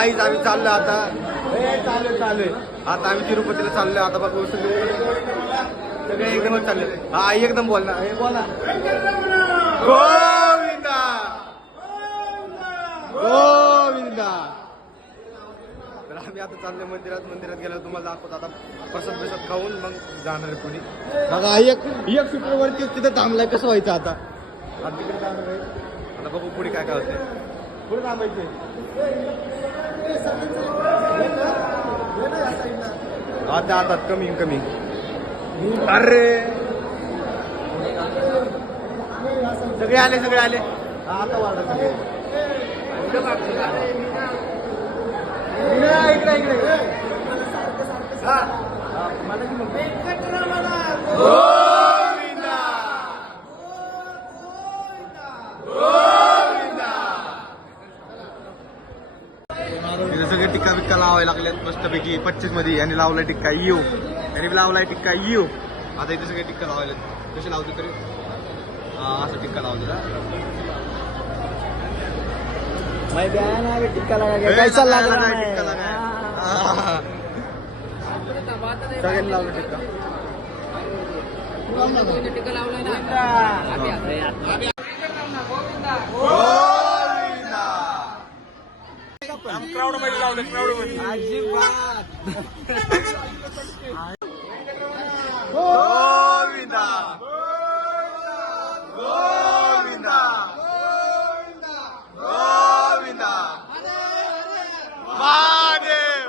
Guys आम्ही चाललो आता. चालू आता आम्ही तिरुपतीला चाललोय. आता बघू सगळे एकदमच चालले. हा एकदम बोल ना. हे बोला गोविंदा गोविंदा. तर आम्ही आता चाललोय मंदिरात गेल्यावर तुम्हाला दाखवतो. आता प्रसाद खाऊन मग जाणार आहे पुढे. बघा एक फीटरवरती तिथे थांबलाय. कसं व्हायचं आता तिकडे जाणार आहे. आता बघू पुढे काय होतंय. पुढे थांबायचंय. आता कमी अरे सगळे आले आता वाढत सगळे. इकडे सगळे टिक्का बिक्का लावायला लागल्यात मस्तपैकी. 25 मध्ये यांनी लावलाय टिक्का येऊ. यांनी लावलाय टिक्का येऊ. आता इथे सगळे टिक्का लावायला. कसे लावते तरी असं टिक्का लावलेला. टिक्का सगळ्यांनी लावलं टिक्का. क्राऊड मध्ये लावलं. गोविंदा गोविंदा गोविंदा महादेव.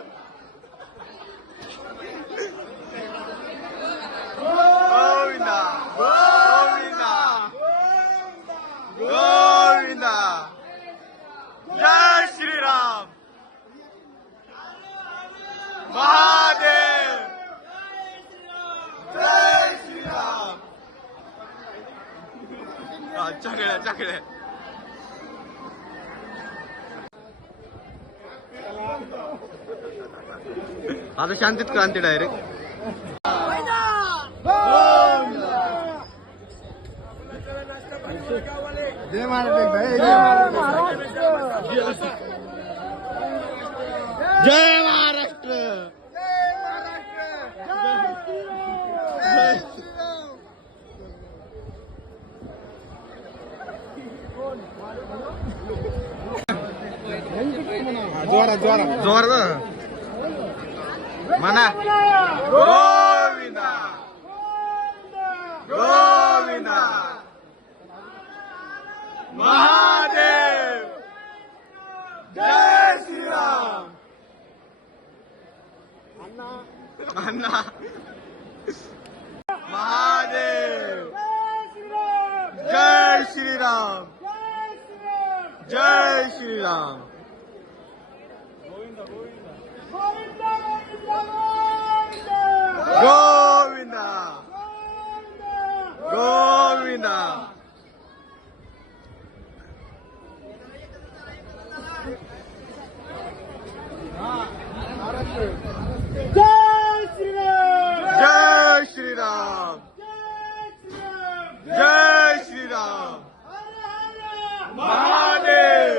गोविंदा गोविंदा गोविंदा. जय श्रीराम महादेव. जय श्रीराम. चाकड्या आता शांतीत क्रांती डायरेक्ट. जय महाराष्ट्र. जय महाराष्ट्र. जोर म्हणा. गोविंदा गोविंदा महादेव. जय श्रीराम अण्णा महादेव. जय श्रीराम जय श्रीराम. गोविंदा गोविंदा. जय श्रीराम जय श्रीराम. महादेव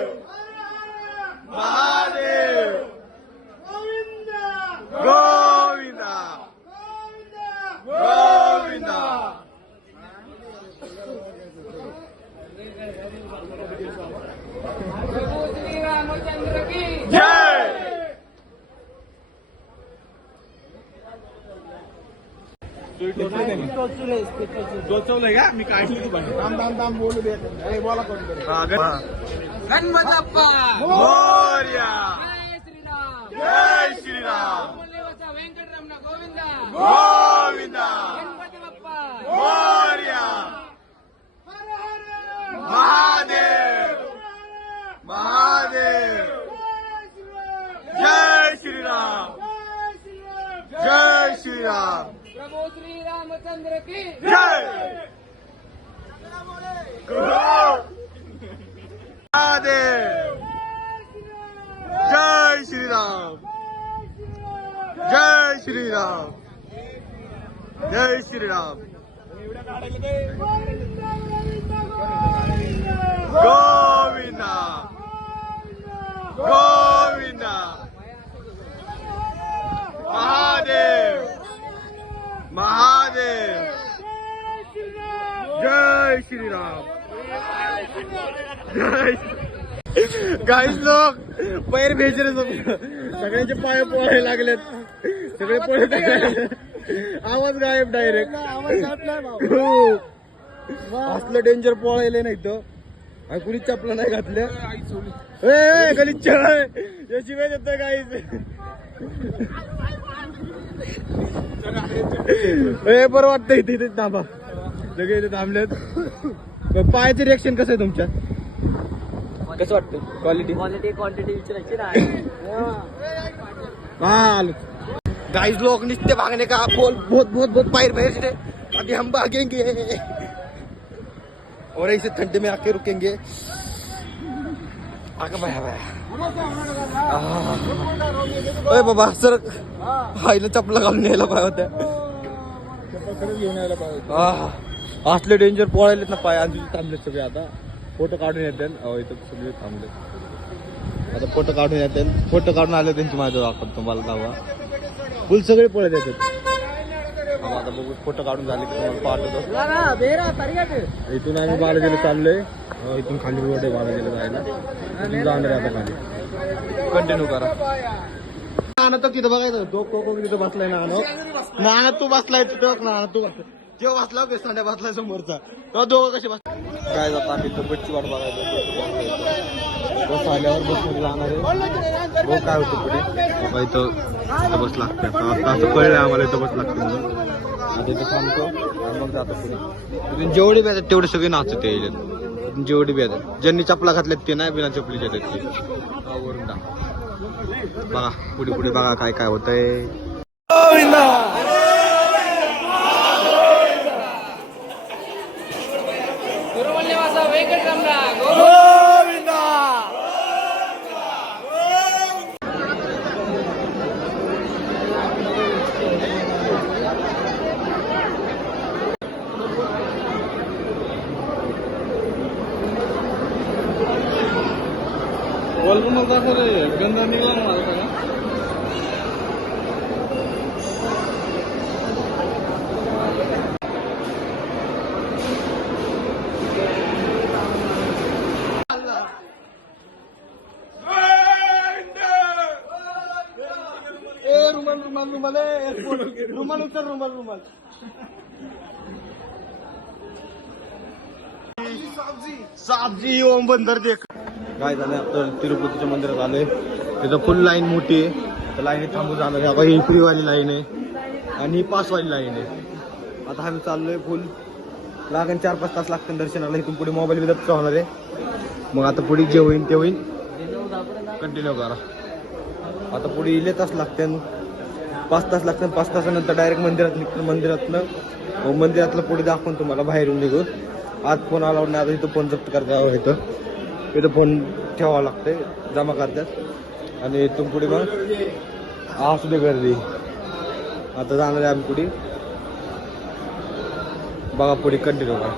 महादेव. गोविंदा गोविंदा. जय. टोचवलंय का मी काय दाम बोलू दे. बोला गणपती बाप्पा मोरया. जय श्रीराम वेंकटरमण गोविंदा गोविंदा. गणपती बाप्पा मोरया. महादेव महादेव. जय श्रीराम जय श्रीराम. प्रभु श्री रामचंद्र की जय. महादेव. जय श्रीराम जय श्रीराम जय श्रीराम. गोविंदा गोविंदा काहीच लोक पैर भेजले सगळ्यांचे पाय पोळायला लागलेत. सगळे पळत आवाज गायब डायरेक्ट. असलं डेंजर पोळायला नाही तर कुणीच चपला नाही घातल्या. गलिच्छ याशिवाय देतोय काहीच. बरं वाटतं इथे इथे थांबा. सगळे इथे थांबलेत. पायाचे रिएक्शन कसं आहे तुमच्या? कसं वाटतं क्वालिटी क्वांटिटी विचारायची ना. गाइस लोग नित्य भागने का बोल बहुत बहुत बहुत पैर भेज रहे. अभी हम भागेंगे और ऐसे ठंडे में आके रुकेंगे. आगे बाया बाया बाबा सर आईला चपला घालून यायला पाहिजे होत्या. असले डेंजर पोळायलेत ना पाय. आणि थांबलेत सगळे. आता फोटो काढून येतात. इथं सगळे थांबले. आता फोटो काढून येतात. फोटो काढून आले त्यांची माझ्या दाखवतो तुम्हाला दावा. फुल सगळे पळत येतात. आता बघू फोटो काढून झाले की तुम्हाला पाहतो. इथून आम्ही बालाजीला चाललोय. इथून खाली रोड आहे बालाजीला जायला. इथून जाणार आहे आता खाली. कंटिन्यू करा. नाना तर तिथं बघायचं. तो तिथं बसलाय. नाना तू बसलाय तिथं. नाना तू बसलाय. जेव्हा बसला संध्या बसलाय समोरचा. तेव्हा दोघं कसे बस काय जातात. आम्ही इथं बसची वाट बघायचं. बस आल्यावर बसून जाणार आहे. बघ काय होतं पुढे. इथं बस लागते. असं कळलंय आम्हाला इथं बस लागते म्हणून. आता इथं थांबतो आणि मग जातो पुढे. इथून जेवढे बी येतात तेवढे सगळे नाचत येईल. जेवढे बी येतात. ज्यांनी चपला घातल्यात ते नाही बिना चपलीचे येतात ते. वरून बघा पुढे पुढे बघा काय काय होतंय. गुरुमल्यवासा वेंकटरमणा गंधा निघाला ना माझा. रुमाल उचल. रुमाल साबजी ओम बंदर देख. काय झालंय आपलं तिरुपतीच्या मंदिरात आलोय. तिथं फुल लाईन मोठी आहे. त्या लाईनीत थांबू जाणार आहे. ही फ्रीवाली लाईन आहे आणि ही पासवाली लाईन आहे. आता आम्ही चाललोय. फुल लागेल 4-5 तास लागतील दर्शनाला. इथून पुढे मोबाईल विदत होणार आहे. मग आता पुढे जे होईल ते होईल. कंटिन्यू करा. आता पुढे 11 तास लागते. 5 तास लागतात. 5 तासानंतर डायरेक्ट मंदिरात निघतो. मंदिरातलं पुढे दाखवून तुम्हाला बाहेरून निघून. आज फोन अलाउड नाही. आता इथं फोन जप्त करता इथं फोन ठेवावा लागतंय. जमा करतात आणि इथून पुढे मग असू दे गर्दी. आता जाणार आहे आम्ही पुढे. बघा पुढे कंटिन्यू करा.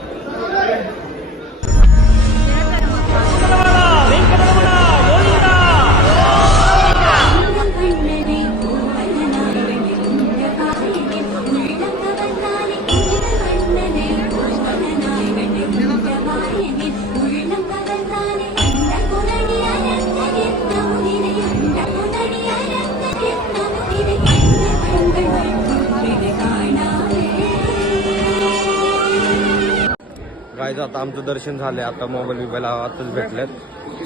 गाईज आता आमचं दर्शन झालंय. आता मोबाईल आताच भेटल्यात.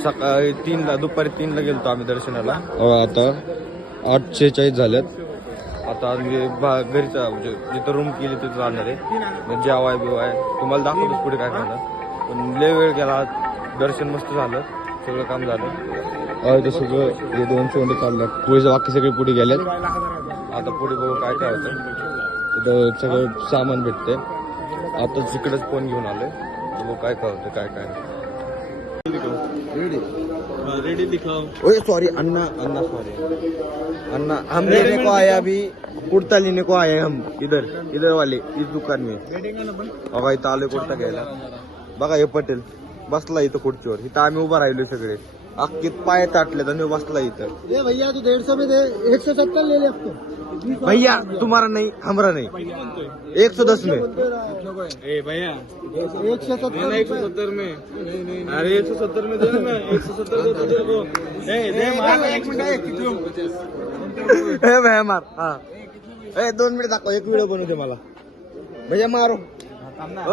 सकाळी 3ला दुपारी 3ला गेलतो आम्ही दर्शनाला. आता 8:46 झाल्यात. आता आम्ही घरीच म्हणजे जिथं रूम केली तिथं जाणार आहे. जेवाय बिवाय तुम्हाला दाखवतोच पुढे काय करणार. पण लय वेळ गेला. दर्शन मस्त झालं. सगळं काम झालं. इथं सगळं हे 200 चाललं. पुढे बाकी सगळे पुढे गेलेत. आता पुढे बघू काय काय होतं. तिथं सगळं सामान भेटते. आता तिकडेच फोन घेऊन आलोय. काय करतो काय काय. रेडी दिखाओ. ओए सॉरी अन्ना सॉरी अन्ना. हम लेने को आया अभी. कुर्ता लेने को आए हम इधर वाले इस दुकान में. बघा इथं आलोय कुर्ता घ्यायला. बघा हे पटेल बसला इथं खुर्चीवर. इथं आम्ही उभा राहिलोय सगळे. अख्खे पाय ताटलेत आणि बसला इथं. भैया तू 150 में दे. 170 ले ले. भैया तुम्हारा नहीं हमारा नहीं 110 में ए भैया 170 में अरे 170 में दे ना मैं 170 दे तुझे को दे मार एक मिनिट ए भैया मार हाँ 2 मिनिट दाखव एक व्हिडिओ बनवू दे मला भैया मारो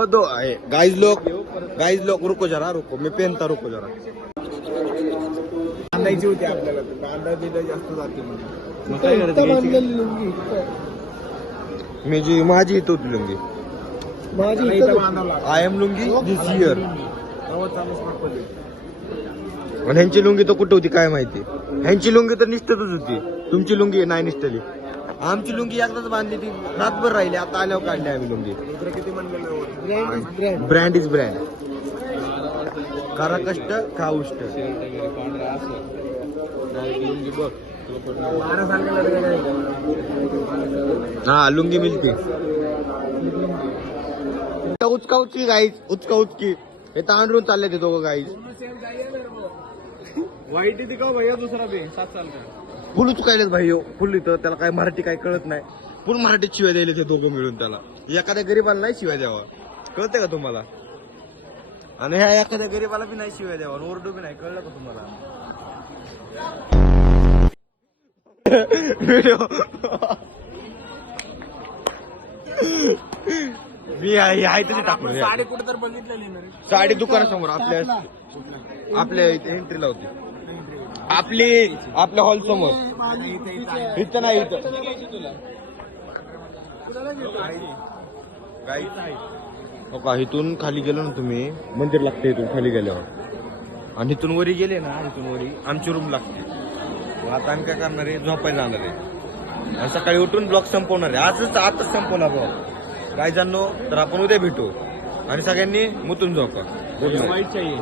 दो गाइस लोग रुको जरा रुको मी पेनता रुको जरा बांधायची होती आपल्याला बांधा दिलं जास्त जाते मग काय मी जी माझी इथं होती lungi I am lungi this year आणि ह्यांची लुंगी तर कुठं होती काय माहिती ह्यांची लुंगी तर निष्ठतच होती तुमची लुंगी नाही निष्ठली आमची लुंगी एकदाच बांधली ती रातभर राहिली आता आल्यावर काढली आम्ही लुंगी किती म्हणलेलं ब्रँड इज ब्रँड करा कष्ट खा उष्ट हा लुंगी मिळते उचका उचकी गाईज उचका उचकी हे तांदून चालले ते दोघं गाईज वाईट ती का भैया दुसरा बे 7 साल का फुल उचकायलेच भाई फुल इथं त्याला काय मराठी काय कळत नाही फुल मराठीत शिवाय द्यायला ते दोघं मिळून त्याला एखाद्या गरीबाला नाही शिवाय द्यावा कळतंय का तुम्हाला आणि ह्या एखाद्या गरीबाला बी नाही शिवाय द्यावा ओरडू बी नाही कळलं का तुम्हाला व्हिडिओ मी आहे तशी टाकून साडी कुठं तर बघितलेली ना साडी दुकानासमोर आपल्या इथे एंट्रीला होती आपल्या हॉल समोर इथं नाही इथं हो का इथून खाली गेलो ना तुम्ही मंदिर लागते इथून खाली गेल्यावर आणि इथून वरी गेले ना इथून वरी आमची रूम लागते मग आता आम्ही काय करणार आहे झोपायला जाणार आहे आणि सकाळी उठून ब्लॉग संपवणार आहे आजच संपवला ब्लॉग काय जाणलो तर आपण उद्या भेटू आणि सगळ्यांनी मुतून झोपा वाईट चाहिए